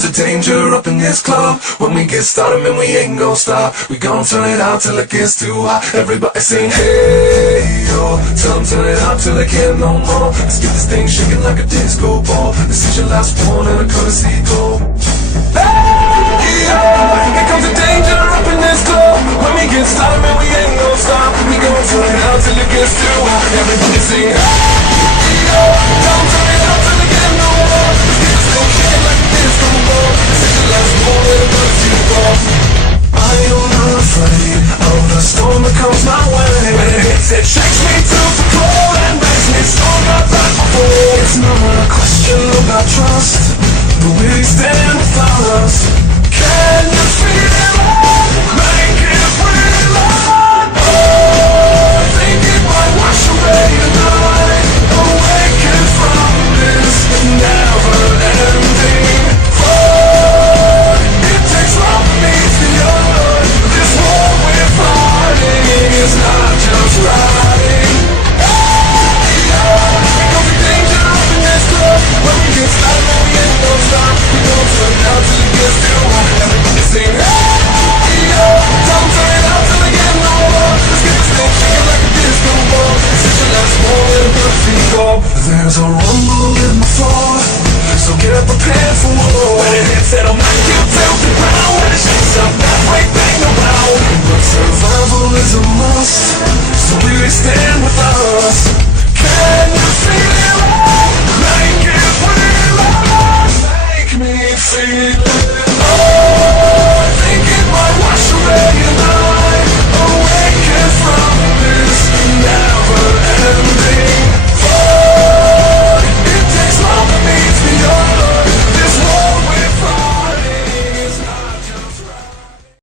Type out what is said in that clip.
comes the danger up in this club. When we get started, man, we ain't gon' stop. We gon' turn it out till it gets too hot. Everybody sing, hey, yo. Tell them turn it out till they can't no more. Let's get this thing shaking like a disco ball. This is your last one and a courtesy call. Hey, yo. Here comes the danger up in this club. When we get started, man, we ain't gon' stop. We gon' turn it out till it gets too hot. Everybody sing, hey, yo. Tell them turn it out till they can't no more. Let's get this thing shaking like a disco ball. This is your last one and a courtesy call. I am not afraid of the storm that comes my way. When it hits, it shakes me to the core and makes me stronger than before. It's not a question about trust.